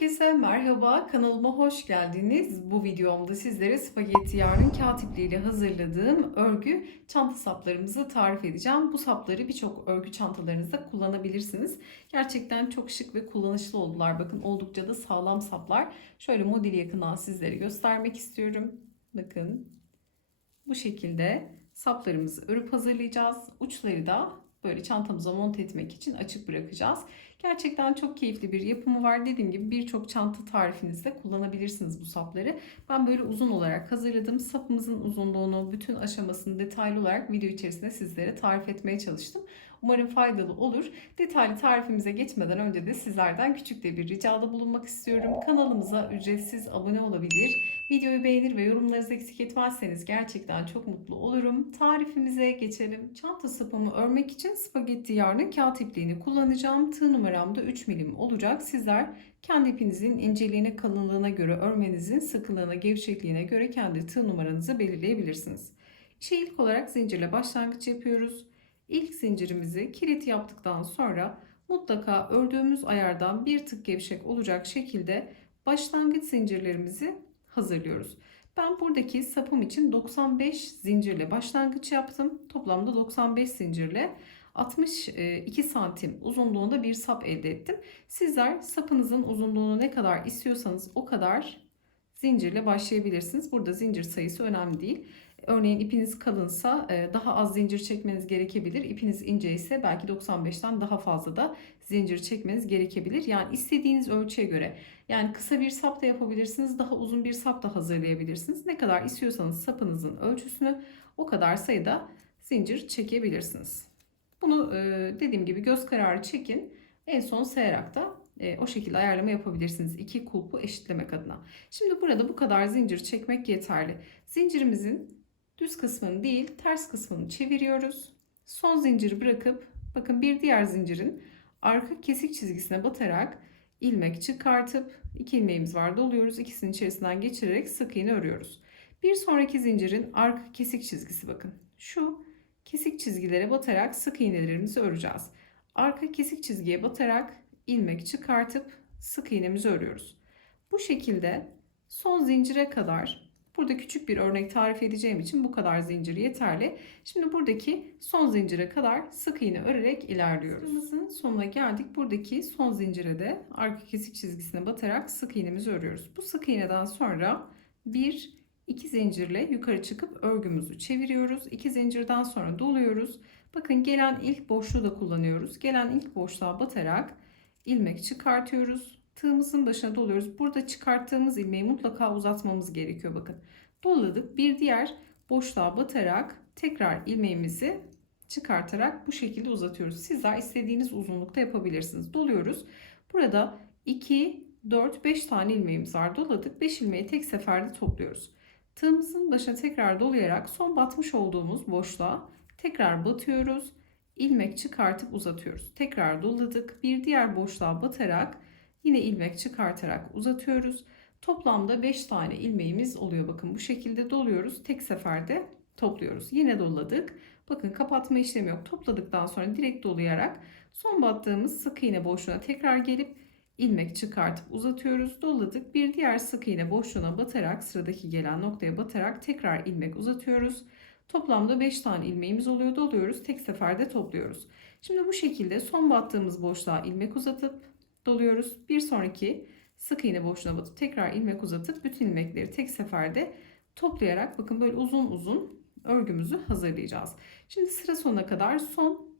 Herkese merhaba, kanalıma hoş geldiniz. Bu videomda sizlere spagetti yarın katipliğiyle hazırladığım örgü çanta saplarımızı tarif edeceğim. Bu sapları birçok örgü çantalarınızda kullanabilirsiniz. Gerçekten çok şık ve kullanışlı oldular. Bakın oldukça da sağlam saplar. Şöyle modeli yakından sizlere göstermek istiyorum. Bakın bu şekilde saplarımızı örüp hazırlayacağız. Uçları da böyle çantamıza monte etmek için açık bırakacağız. Gerçekten çok keyifli bir yapımı var. Dediğim gibi birçok çanta tarifinizde kullanabilirsiniz bu sapları. Ben böyle uzun olarak hazırladım. Sapımızın uzunluğunu, bütün aşamasını detaylı olarak video içerisinde sizlere tarif etmeye çalıştım. Umarım faydalı olur. Detaylı tarifimize geçmeden önce de sizlerden küçük de bir ricada bulunmak istiyorum. Kanalımıza ücretsiz abone olabilir. Videoyu beğenir ve yorumlarınızı eksik etmezseniz gerçekten çok mutlu olurum. Tarifimize geçelim. Çanta sapımı örmek için spagetti yarnı kağıt ipliğini kullanacağım. Tığ numaram da 3 milim olacak. Sizler kendi ipinizin inceliğine, kalınlığına göre, örmenizin sıkılığına, gevşekliğine göre kendi tığ numaranızı belirleyebilirsiniz. İşe ilk olarak zincirle başlangıç yapıyoruz. İlk zincirimizi kilit yaptıktan sonra mutlaka ördüğümüz ayardan bir tık gevşek olacak şekilde başlangıç zincirlerimizi hazırlıyoruz. Ben buradaki sapım için 95 zincirle başlangıç yaptım. Toplamda 95 zincirle 62 santim uzunluğunda bir sap elde ettim. Sizler sapınızın uzunluğunu ne kadar istiyorsanız o kadar zincirle başlayabilirsiniz. Burada zincir sayısı önemli değil. Örneğin ipiniz kalınsa daha az zincir çekmeniz gerekebilir. İpiniz ince ise belki 95'ten daha fazla da zincir çekmeniz gerekebilir. Yani istediğiniz ölçüye göre yani kısa bir sap da yapabilirsiniz. Daha uzun bir sap da hazırlayabilirsiniz. Ne kadar istiyorsanız sapınızın ölçüsünü o kadar sayıda zincir çekebilirsiniz. Bunu dediğim gibi göz kararı çekin. En son sayarak da o şekilde ayarlama yapabilirsiniz. İki kulpu eşitlemek adına. Şimdi burada bu kadar zincir çekmek yeterli. Zincirimizin düz kısmını değil ters kısmını çeviriyoruz. Son zinciri bırakıp bakın bir diğer zincirin arka kesik çizgisine batarak ilmek çıkartıp iki ilmeğimiz var doluyoruz. İkisinin içerisinden geçirerek sık iğne örüyoruz. Bir sonraki zincirin arka kesik çizgisi bakın. Şu kesik çizgilere batarak sık iğnelerimizi öreceğiz. Arka kesik çizgiye batarak ilmek çıkartıp sık iğnemizi örüyoruz. Bu şekilde son zincire kadar burada küçük bir örnek tarif edeceğim için bu kadar zincir yeterli. Şimdi buradaki son zincire kadar sık iğne örerek ilerliyoruz. Sıramızın sonuna geldik. Buradaki son zincire de arka kesik çizgisine batarak sık iğnemizi örüyoruz. Bu sık iğneden sonra bir 2 zincirle yukarı çıkıp örgümüzü çeviriyoruz. 2 zincirden sonra doluyoruz. Bakın gelen ilk boşluğu da kullanıyoruz. Gelen ilk boşluğa batarak ilmek çıkartıyoruz. Tığımızın başına doluyoruz. Burada çıkarttığımız ilmeği mutlaka uzatmamız gerekiyor. Bakın doladık. Bir diğer boşluğa batarak tekrar ilmeğimizi çıkartarak bu şekilde uzatıyoruz. Sizler istediğiniz uzunlukta yapabilirsiniz. Doluyoruz. Burada 2, 4, 5 tane ilmeğimiz var. Doladık. 5 ilmeği tek seferde topluyoruz. Tığımızın başına tekrar dolayarak son batmış olduğumuz boşluğa tekrar batıyoruz. ilmek çıkartıp uzatıyoruz. Tekrar doladık. Bir diğer boşluğa batarak yine ilmek çıkartarak uzatıyoruz. Toplamda 5 tane ilmeğimiz oluyor. Bakın bu şekilde doluyoruz. Tek seferde topluyoruz. Yine doladık. Bakın kapatma işlemi yok. Topladıktan sonra direkt dolayarak son battığımız sık iğne boşluğuna tekrar gelip ilmek çıkartıp uzatıyoruz. Doladık. Bir diğer sık iğne boşluğuna batarak sıradaki gelen noktaya batarak tekrar ilmek uzatıyoruz. Toplamda 5 tane ilmeğimiz oluyor. Doluyoruz. Tek seferde topluyoruz. Şimdi bu şekilde son battığımız boşluğa ilmek uzatıp doluyoruz. Bir sonraki sık iğne boşluğuna batıp tekrar ilmek uzatıp bütün ilmekleri tek seferde toplayarak bakın böyle uzun uzun örgümüzü hazırlayacağız. Şimdi sıra sonuna kadar son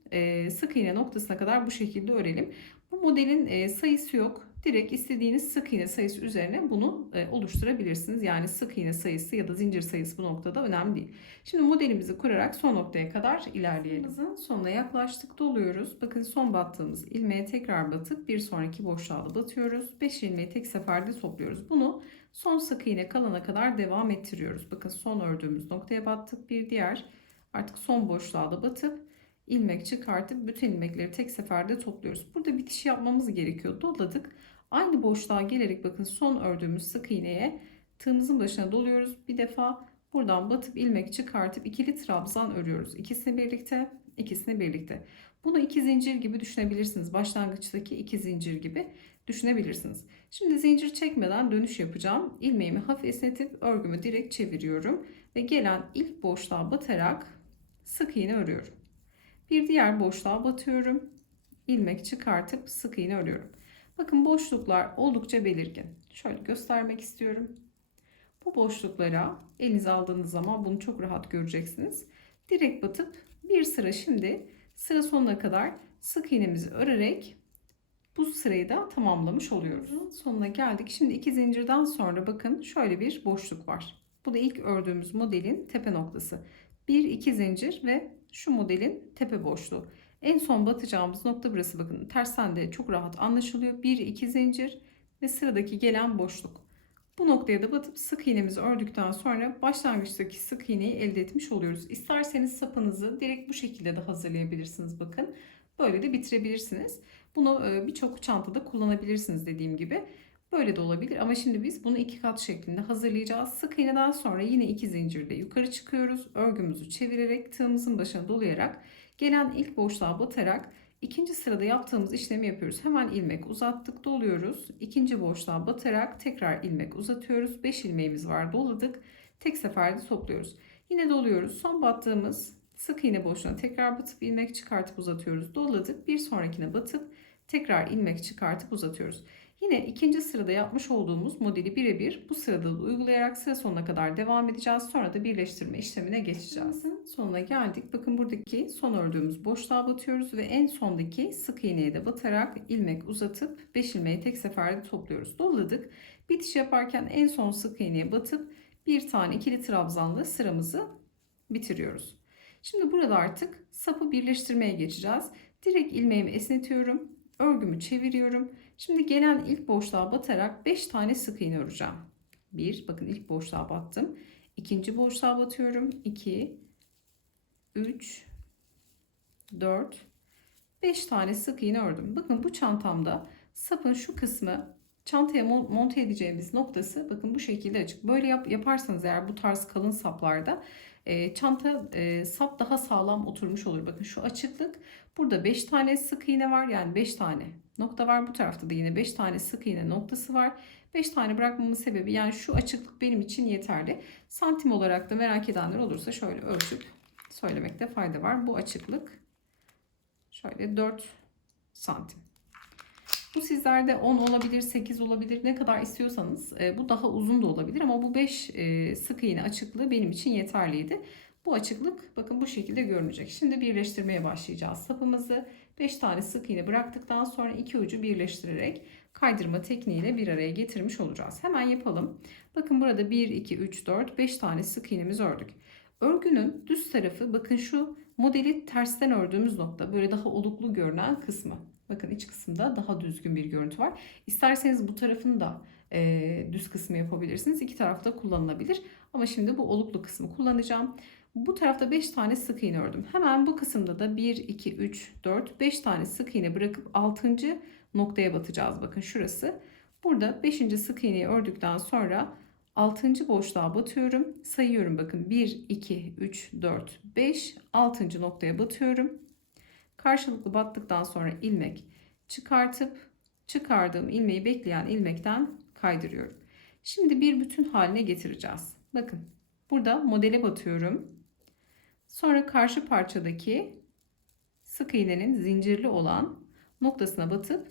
sık iğne noktasına kadar bu şekilde örelim. Bu modelin sayısı yok. Direkt istediğiniz sık iğne sayısı üzerine bunu e, oluşturabilirsiniz. Yani sık iğne sayısı ya da zincir sayısı bu noktada önemli değil. Şimdi modelimizi kurarak son noktaya kadar ilerleyelim. Sonuna yaklaştık. Doluyoruz. Bakın son battığımız ilmeğe tekrar batıp bir sonraki boşluğa da batıyoruz. 5 ilmeği tek seferde topluyoruz. Bunu son sık iğne kalana kadar devam ettiriyoruz. Bakın son ördüğümüz noktaya battık. Bir diğer artık son boşluğa da batıp ilmek çıkartıp bütün ilmekleri tek seferde topluyoruz. Burada bitiş yapmamız gerekiyor. Doladık. Aynı boşluğa gelerek bakın son ördüğümüz sık iğneye tığımızın başına doluyoruz. Bir defa buradan batıp ilmek çıkartıp ikili trabzan örüyoruz. İkisini birlikte, ikisini birlikte. Bunu iki zincir gibi düşünebilirsiniz. Başlangıçtaki iki zincir gibi. düşünebilirsiniz. Şimdi zincir çekmeden dönüş yapacağım. İlmeğimi hafif esnetip örgümü direkt çeviriyorum ve gelen ilk boşluğa batarak sık iğne örüyorum. Bir diğer boşluğa batıyorum. ilmek çıkartıp sık iğne örüyorum. Bakın boşluklar oldukça belirgin. Şöyle göstermek istiyorum. Bu boşluklara elinize aldığınız zaman bunu çok rahat göreceksiniz. Direkt batıp bir sıra şimdi sıra sonuna kadar sık iğnemizi örerek bu sırayı da tamamlamış oluyoruz. Sonuna geldik. Şimdi iki zincirden sonra bakın şöyle bir boşluk var. Bu da ilk ördüğümüz modelin tepe noktası. Bir iki zincir ve şu modelin tepe boşluğu. En son batacağımız nokta burası bakın. Tersten de çok rahat anlaşılıyor. Bir iki zincir ve sıradaki gelen boşluk. Bu noktaya da batıp sık iğnemizi ördükten sonra başlangıçtaki sık iğneyi elde etmiş oluyoruz. İsterseniz sapınızı direkt bu şekilde de hazırlayabilirsiniz bakın. Böyle de bitirebilirsiniz. Bunu e, birçok çantada kullanabilirsiniz dediğim gibi. Böyle de olabilir ama şimdi biz bunu iki kat şeklinde hazırlayacağız. Sık iğneden sonra yine iki zincirle yukarı çıkıyoruz. Örgümüzü çevirerek tığımızın başına dolayarak gelen ilk boşluğa batarak ikinci sırada yaptığımız işlemi yapıyoruz. Hemen ilmek uzattık doluyoruz. İkinci boşluğa batarak tekrar ilmek uzatıyoruz. 5 ilmeğimiz var doladık. Tek seferde topluyoruz. Yine doluyoruz. Son battığımız sık iğne boşluğuna tekrar batıp ilmek çıkartıp uzatıyoruz. Doladık. Bir sonrakine batıp tekrar ilmek çıkartıp uzatıyoruz. Yine ikinci sırada yapmış olduğumuz modeli birebir bu sırada da uygulayarak sıra sonuna kadar devam edeceğiz. Sonra da birleştirme işlemine geçeceğiz. Sonuna geldik. Bakın buradaki son ördüğümüz boşluğa batıyoruz ve en sondaki sık iğneye de batarak ilmek uzatıp 5 ilmeği tek seferde topluyoruz. Doladık. Bitiş yaparken en son sık iğneye batıp bir tane ikili trabzanlı sıramızı bitiriyoruz. Şimdi burada artık sapı birleştirmeye geçeceğiz. Direkt ilmeğimi esnetiyorum. Örgümü çeviriyorum. Şimdi gelen ilk boşluğa batarak 5 tane sık iğne öreceğim. 1 bakın ilk boşluğa battım. İkinci boşluğa batıyorum. 2 3 4 5 tane sık iğne ördüm. Bakın bu çantamda sapın şu kısmı çantaya monte edeceğimiz noktası bakın bu şekilde açık. Böyle yap, yaparsanız eğer bu tarz kalın saplarda e, çanta e, sap daha sağlam oturmuş olur. Bakın şu açıklık burada 5 tane sık iğne var yani 5 tane nokta var. Bu tarafta da yine 5 tane sık iğne noktası var. 5 tane bırakmamın sebebi yani şu açıklık benim için yeterli. Santim olarak da merak edenler olursa şöyle ölçüp söylemekte fayda var. Bu açıklık şöyle 4 santim. Bu sizlerde 10 olabilir, 8 olabilir. Ne kadar istiyorsanız e, bu daha uzun da olabilir ama bu 5 e, sık iğne açıklığı benim için yeterliydi. Bu açıklık bakın bu şekilde görünecek. Şimdi birleştirmeye başlayacağız. Sapımızı 5 tane sık iğne bıraktıktan sonra iki ucu birleştirerek kaydırma tekniğiyle bir araya getirmiş olacağız. Hemen yapalım. Bakın burada 1, 2, 3, 4, 5 tane sık iğnemizi ördük. Örgünün düz tarafı bakın şu modeli tersten ördüğümüz nokta böyle daha oluklu görünen kısmı. Bakın iç kısımda daha düzgün bir görüntü var. İsterseniz bu tarafını da e, düz kısmı yapabilirsiniz. İki tarafta kullanılabilir. Ama şimdi bu oluklu kısmı kullanacağım. Bu tarafta 5 tane sık iğne ördüm. Hemen bu kısımda da 1, 2, 3, 4, 5 tane sık iğne bırakıp 6. noktaya batacağız. Bakın şurası. Burada 5. sık iğneyi ördükten sonra 6. boşluğa batıyorum. Sayıyorum bakın 1, 2, 3, 4, 5, 6. noktaya batıyorum. Karşılıklı battıktan sonra ilmek çıkartıp çıkardığım ilmeği bekleyen ilmekten kaydırıyorum. Şimdi bir bütün haline getireceğiz. Bakın burada modele batıyorum. Sonra karşı parçadaki sık iğnenin zincirli olan noktasına batıp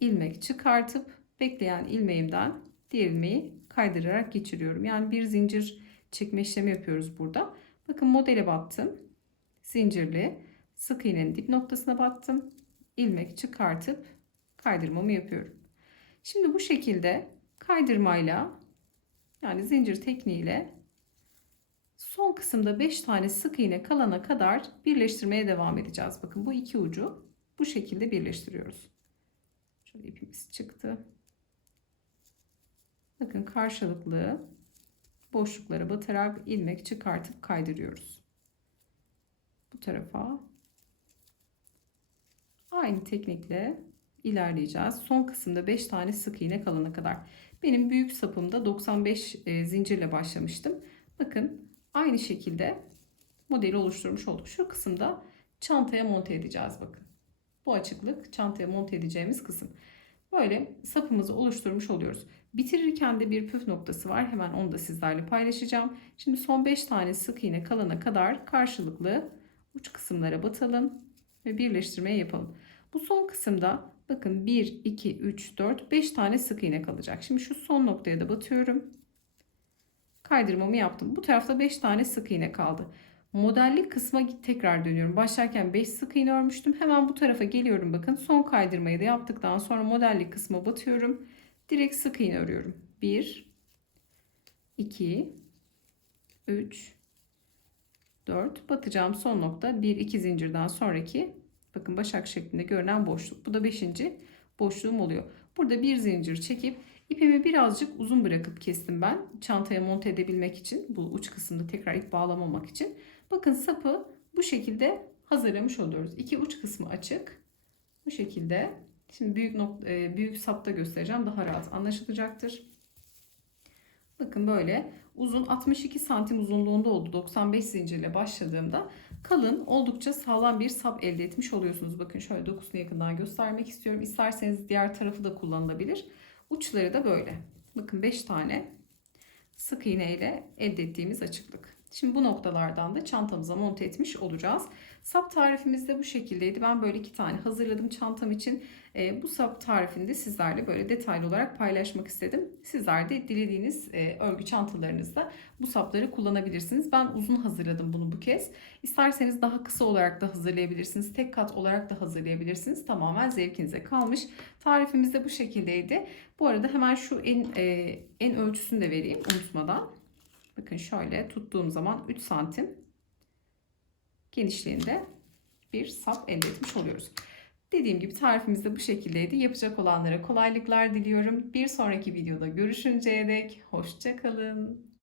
ilmek çıkartıp bekleyen ilmeğimden diğer ilmeği kaydırarak geçiriyorum. Yani bir zincir çekme işlemi yapıyoruz burada. Bakın modele battım. Zincirli sık iğnenin dip noktasına battım. ilmek çıkartıp kaydırmamı yapıyorum. Şimdi bu şekilde kaydırmayla yani zincir tekniğiyle son kısımda 5 tane sık iğne kalana kadar birleştirmeye devam edeceğiz. Bakın bu iki ucu bu şekilde birleştiriyoruz. Şöyle ipimiz çıktı. Bakın karşılıklı boşluklara batarak ilmek çıkartıp kaydırıyoruz. Bu tarafa aynı teknikle ilerleyeceğiz. Son kısımda 5 tane sık iğne kalana kadar. Benim büyük sapımda 95 e, zincirle başlamıştım. Bakın aynı şekilde modeli oluşturmuş olduk. Şu kısımda çantaya monte edeceğiz bakın. Bu açıklık çantaya monte edeceğimiz kısım. Böyle sapımızı oluşturmuş oluyoruz. Bitirirken de bir püf noktası var. Hemen onu da sizlerle paylaşacağım. Şimdi son 5 tane sık iğne kalana kadar karşılıklı uç kısımlara batalım ve birleştirmeyi yapalım. Bu son kısımda bakın 1, 2, 3, 4, 5 tane sık iğne kalacak. Şimdi şu son noktaya da batıyorum. Kaydırmamı yaptım. Bu tarafta 5 tane sık iğne kaldı. Modellik kısma tekrar dönüyorum. Başlarken 5 sık iğne örmüştüm. Hemen bu tarafa geliyorum bakın. Son kaydırmayı da yaptıktan sonra modellik kısma batıyorum. Direkt sık iğne örüyorum. 1 2 3 4 batacağım son nokta 1 2 zincirden sonraki bakın başak şeklinde görünen boşluk. Bu da 5. boşluğum oluyor. Burada bir zincir çekip ipimi birazcık uzun bırakıp kestim ben. Çantaya monte edebilmek için bu uç kısımda tekrar ip bağlamamak için. Bakın sapı bu şekilde hazırlamış oluyoruz. İki uç kısmı açık. Bu şekilde. Şimdi büyük nokta, e, büyük sapta göstereceğim. Daha rahat anlaşılacaktır. Bakın böyle uzun 62 santim uzunluğunda oldu 95 zincirle başladığımda kalın oldukça sağlam bir sap elde etmiş oluyorsunuz. Bakın şöyle dokusunu yakından göstermek istiyorum. İsterseniz diğer tarafı da kullanılabilir. Uçları da böyle. Bakın 5 tane sık iğne ile elde ettiğimiz açıklık. Şimdi bu noktalardan da çantamıza monte etmiş olacağız. Sap tarifimiz de bu şekildeydi. Ben böyle iki tane hazırladım çantam için. E, bu sap tarifini de sizlerle böyle detaylı olarak paylaşmak istedim. Sizler de dilediğiniz e, örgü çantalarınızda bu sapları kullanabilirsiniz. Ben uzun hazırladım bunu bu kez. İsterseniz daha kısa olarak da hazırlayabilirsiniz. Tek kat olarak da hazırlayabilirsiniz. Tamamen zevkinize kalmış. Tarifimiz de bu şekildeydi. Bu arada hemen şu en, e, en ölçüsünü de vereyim unutmadan. Bakın şöyle tuttuğum zaman 3 santim genişliğinde bir sap elde etmiş oluyoruz. Dediğim gibi tarifimiz de bu şekildeydi. Yapacak olanlara kolaylıklar diliyorum. Bir sonraki videoda görüşünceye dek hoşçakalın.